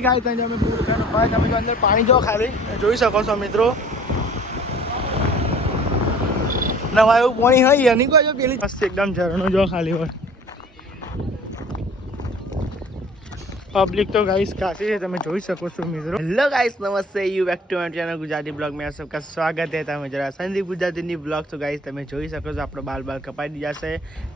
ગાય ત્યાં અમે પૂરું થવાનું ભાઈ તમે જો અંદર પાણી જો ખાલી જોઈ શકો છો મિત્રો નવા એવું પાણી હોય એની કોઈ જો પેલી મસ્ત એકદમ ઝરણો જો ખાલી હોય પબ્લિક તો ગાઈસ કાશી છે તમે જોઈ શકો છો મિત્રો હેલો ગાઈસ નમસ્તે you back to my channel Gujarati blog में आप सबका स्वागत है તમે જરા સંદીપ ગુજરાતીની બ્લોગ તો ગાઈસ તમે જોઈ શકો છો આપણો બાલ કપાઈ દીધા છે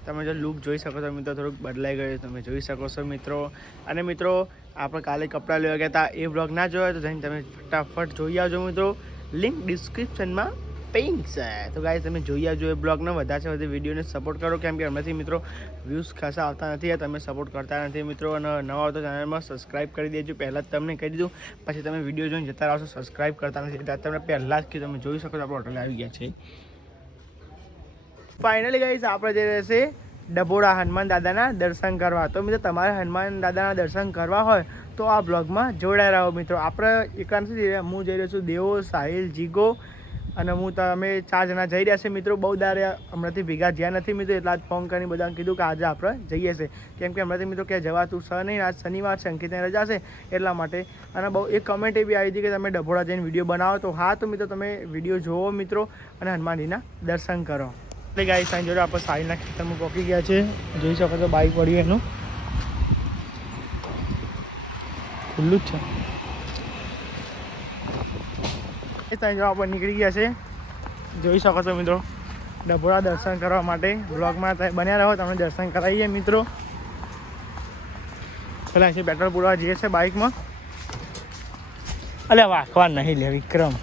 તમે જો લુક જોઈ શકો છો મિત્રો થોડુંક બદલાઈ ગયું તમે જોઈ શકો છો મિત્રો અને મિત્રો આપણે કાલે કપડાં લેવા ગયા હતા એ બ્લોગ ના જોયો તો જઈને તમે ફટાફટ જોઈ આવજો મિત્રો લિંક ડિસ્ક્રિપ્શનમાં પિંક છે તો ગાઈસ તમે જોઈ આવજો એ બ્લોગને વધારે છે વધારે વિડીયોને સપોર્ટ કરો કેમ કે હમણાંથી મિત્રો વ્યૂઝ ખાસા આવતા નથી તમે સપોર્ટ કરતા નથી મિત્રો અને નવા આવતો ચેનલમાં સબસ્ક્રાઈબ કરી દેજો પહેલાં જ તમને કહી દીધું પછી તમે વિડીયો જોઈને જતા રહો સબસ્ક્રાઈબ કરતા નથી એટલે તમને પહેલાં જ કે તમે જોઈ શકો છો આપણે હોટલે આવી ગયા છે ફાઇનલી ગાઈસ આપણે જે રહેશે ડભોડા હનુમાન દાદાના દર્શન કરવા તો મિત્રો તમારે હનુમાન દાદાના દર્શન કરવા હોય તો આ બ્લોગમાં જોડાઈ રહો મિત્રો આપણે એકાંત હું જઈ રહ્યો છું દેવો સાહિલ જીગો અને હું તમે 4 જણા જઈ રહ્યા છે મિત્રો બહુ દારે હમણાંથી ભેગા જ્યાં નથી મિત્રો એટલા જ ફોન કરીને બધાને કીધું કે આજે આપણે જઈએ છીએ કેમ કે હમણાંથી મિત્રો ક્યાં જવાતું છે નહીં આજ શનિવાર છે અંકિતની રજા છે એટલા માટે અને બહુ એક કમેન્ટ એવી આવી હતી કે તમે ડભોડા જઈને વિડીયો બનાવો તો હા તો મિત્રો તમે વિડીયો જોવો મિત્રો અને હનુમાનજીના દર્શન કરો એટલે ગાઈસ સાંજે જોડે આપણે સાઈના ખેતરમાં પહોંચી ગયા છે જોઈ શકો છો બાઇક પડ્યું એનું ખુલ્લું જ છે ત્યાં આપણે નીકળી ગયા છે જોઈ શકો છો મિત્રો ડભોડા દર્શન કરવા માટે બ્લોગમાં બન્યા રહો તમને દર્શન કરાવીએ મિત્રો પેલા છે પેટ્રોલ પૂરવા જઈએ છે બાઇકમાં અલે વાંકવા નહીં લે વિક્રમ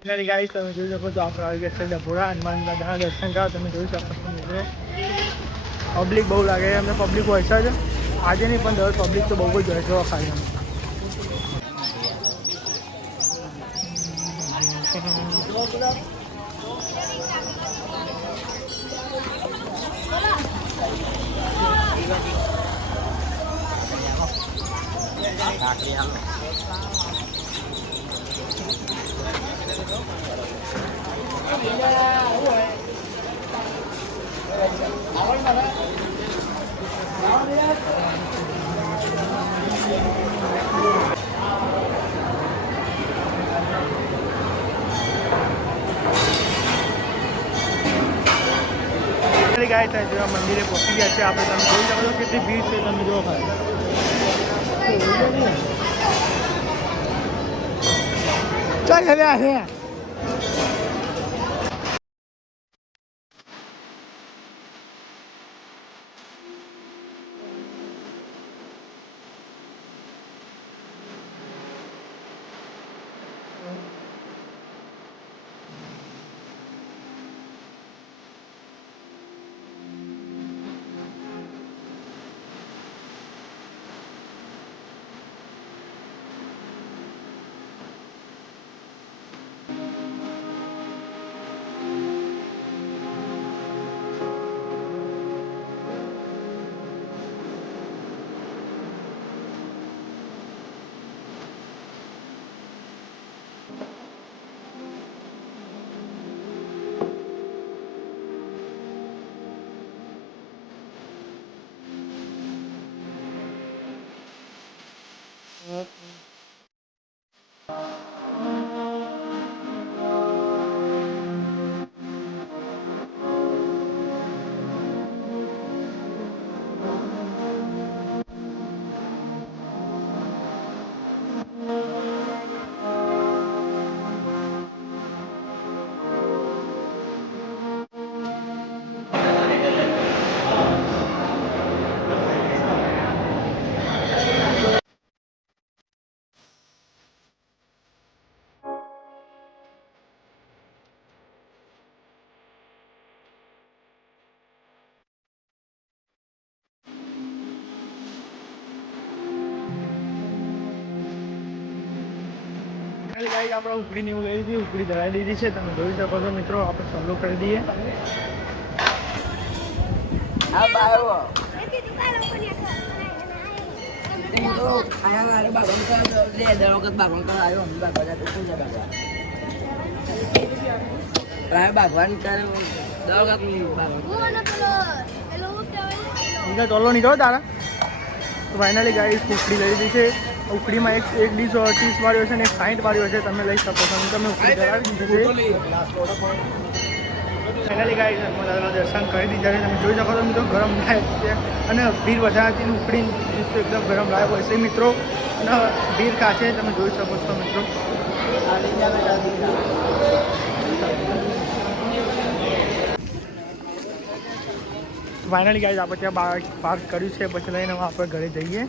ગાઈસ તમે જોઈ શકો છો આપણે આવી ગયા છે ડભોડા હનુમાન દાદાના દર્શન કરવા તમે જોઈ શકો છો મિત્રો પબ્લિક બહુ લાગે અમને પબ્લિક હોય છે જ આજે નહીં પણ દર પબ્લિક તો બહુ જ હોય છે ખાલી ફાઇનલી ગાય થાય જેવા મંદિરે પહોંચી ગયા છે આપણે. તમે જોઈ શકો છો કેટલી ભીડ છે. તમે જોવો ખાલી ચાલ હેલ્યા હે. ગાઈસ આપણે ઉકળીની એવું લઈ દીધી, ઉકળી ધરાવી દીધી છે. તમે જોઈ શકો છો મિત્રો. આપણે ચાલુ કરી દઈએ. ભગવાન ચોલો નીકળો તારા. તો ફાઇનલી ગાઈસ ઉકળી લઈ લીધી છે. ઉકળીમાં એક ડીશ 30 વાળ્યો છે અને એક 60 વાળ્યો છે. તમે લઈ શકો છો. તમે ઉકળી ધરાવી દીધી છે. ફાઇનલી ગાઈસ દાદાના દર્શન કરી દીધા છે. તમે જોઈ શકો છો મિત્રો. ગરમ લાયક છે અને ભીડ વધારે હતી. ઉકળી એકદમ ગરમ લાયક હોય છે મિત્રો. અને ભીડ ખાશે તમે જોઈ શકો છો મિત્રો. ફાઇનલી ગાઈસ આપણે ત્યાં પાર્ક કર્યું છે. પછી લઈને આપણે ઘરે જઈએ.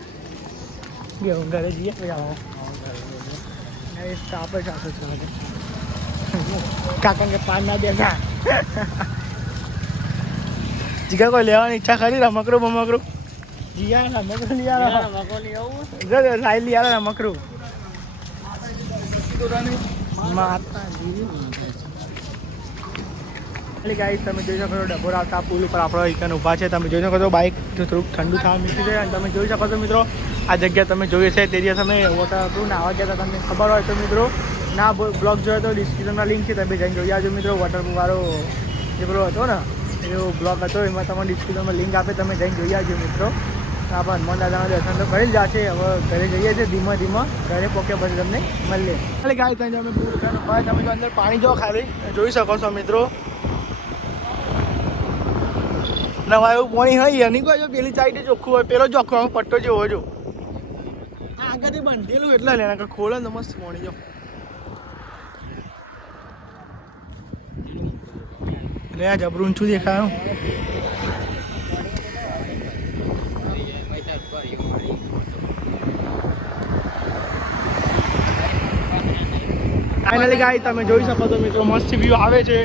ઘરે જઈએ પછી આવો આપણે સાથે કાકા કે પાન ના દેખા. જીગા કોઈ લેવાની ઈચ્છા ખરી? રમકડું બમકડું જીયા રમકડું લઈ લાઈ લઈ આવે રમકડું. માતાજી ગાઈસ તમે જોઈ શકો છો ડબોર આવતા પુલ ઉપર આપણો એકન ઊભા છે. તમે જોઈ શકો છો બાઇક થોડુંક ઠંડુ થવા મૂકી છે. અને તમે જોઈ શકો છો મિત્રો આ જગ્યા તમે જોઈએ છે. તે દિવસ અમે વોટર હતું નાવા ગયા હતા. તમને ખબર હોય તો મિત્રો ના બ્લોગ જોયો તો ડિસ્ક્રિપ્શનમાં લિંક છે. તમે જઈને જોઈ આવજો મિત્રો. વોટરવાળો જે પેલો હતો ને એવો બ્લોગ હતો એમાં તમને ડિસ્ક્રિપ્શનમાં લિંક આપે. તમે જઈને જોઈ આવજો મિત્રો. આપણે હનુમાન દાદાના દર્શન તો કરી જ જશે. હવે ઘરે જઈએ છીએ ધીમા ધીમા. ઘરે પોક્યા પછી તમને મળીએ. ખાલી ગાય ત્યાં અમે પૂર ભાઈ તમે જો અંદર પાણી જો ખાલી જોઈ શકો છો મિત્રો. નવા એવું પાણી હોય એની કોઈ પેલી સાઈડે ચોખ્ખું હોય. પેલો ચોખ્ખો હોય પટ્ટો જેવો જો આગળથી બંધેલું એટલે લેના ખોલે ને મસ્ત પાણી જો. એટલે આ જબરું ઊંચું દેખાયું. ફાઇનલી ગાઈસ તમે જોઈ શકો છો મિત્રો મસ્ત વ્યૂ આવે છે.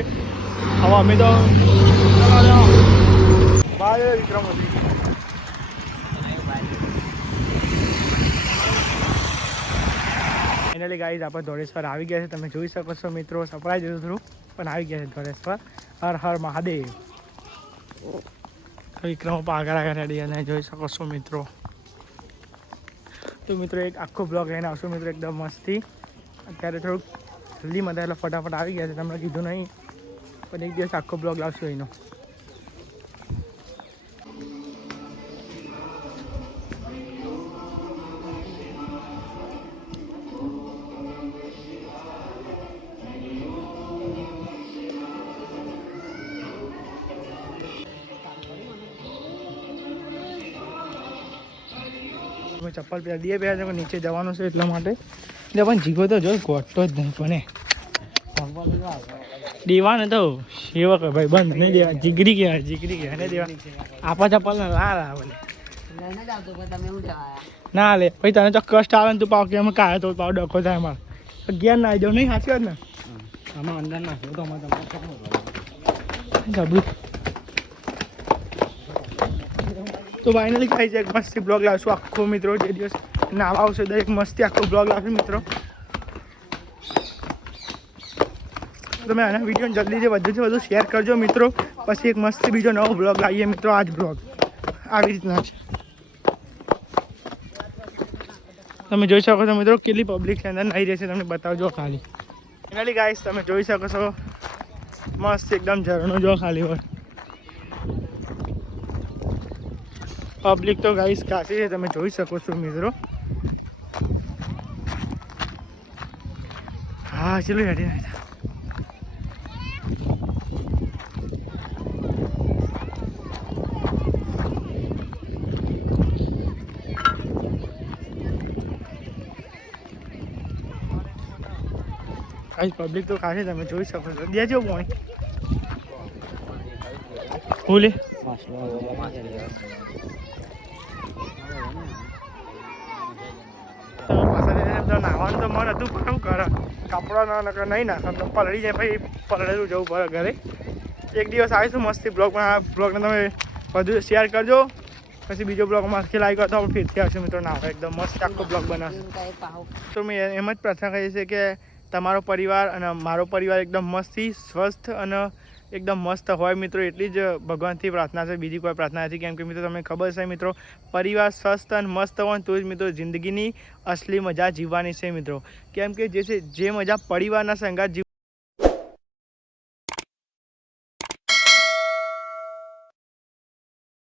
હવે અમે તો વિક્રમ ફાઇનલી ગાઈસ આપણે ધોળેશ્વર આવી ગયા છે. તમે જોઈ શકો છો મિત્રો. સરપ્રાઈઝ હતું પણ આવી ગયા છે ધોળેશ્વર. હર હર મહાદેવ. વિક્રમ આગળ આગળ રેડી અને જોઈ શકો છો મિત્રો. તો મિત્રો એક આખો બ્લોગ લઈને આવશું મિત્રો એકદમ મસ્તી. અત્યારે થોડુંક જલ્દી મજા એટલે ફટાફટ આવી ગયા છે. તમને કીધું નહીં પણ એક દિવસ આખો બ્લોગ લાવશું એનો. તમે ચપ્પલ પહેરીએ પહેર્યા છે નીચે જવાનું છે એટલા માટે પણ જીગો તો જો ગોઠતો જ નહીં પણ દેવાને તો સેવક ભાઈ બંધ નહીં દેવા જીગરી કહેવાય નહીં દેવા આપા ચપ્પલ ના આવે ના લે પછી તને તો કષ્ટ આવે ને તું પાવ કે અમે કાઢે તો પાવ ડખો થાય અમારે અગિયાર ના આવી જાવ નહીં સાચી વાત ને આમાં અંદર નાખ્યો તો અમારે જબરું તો ફાઇનલી ખાઈ છે એક મસ્તી બ્લોગ લાવશું આખો મિત્રો જે દિવસ નાવા આવશે દરેક મસ્તી આખો બ્લોગ લાવશું મિત્રો તમે આના વિડીયો જલ્દીથી વધુથી વધુ શેર કરજો મિત્રો પછી એક મસ્તી બીજો નવો બ્લોગ લાવીએ મિત્રો આ જ બ્લોગ આવી રીતના છે તમે જોઈ શકો છો મિત્રો કેટલી પબ્લિક છે અંદર નહીં રહેશે તમને બતાવજો ખાલી ફાઇનલી ગાઈસ તમે જોઈ શકો છો મસ્ત એકદમ ઝરણો જો ખાલી હોય પબ્લિક તો ગાઈસ કાશી છે તમે જોઈ શકો છો મિત્રો હા ચલો હેડી પબ્લિક તો ખાશે તમે જોઈ શકો છો દેજો પોણી હું લે નાવાનું તો મન હતું પણ કરે કપડા ના નહીં નાખે તો પલળી જાય પછી પલળેલું જવું પડે ઘરે એક દિવસ આવીશું મસ્તી બ્લોગમાં આ બ્લોગને તમે બધું શેર કરજો પછી બીજો બ્લોગ મારથી લાવી ગયો તો આપણે ફીરથી આવશે મિત્રો નાવા એકદમ મસ્ત આખો બ્લોગ બનાવશે તો મેં એમ જ પ્રાર્થના કરી છે કે તમારો પરિવાર અને મારો પરિવાર એકદમ મસ્તી સ્વસ્થ અને એકદમ મસ્ત હોય મિત્રો એટલી જ ભગવાનથી પ્રાર્થના છે બીજી કોઈ પ્રાર્થના નથી કેમ કે મિત્રો તમને ખબર છે મિત્રો પરિવાર સ્વસ્થ અને મસ્ત હોય તો જ મિત્રો જિંદગીની અસલી મજા જીવવાની છે મિત્રો કેમ કે જે મજા પરિવારના સંગાત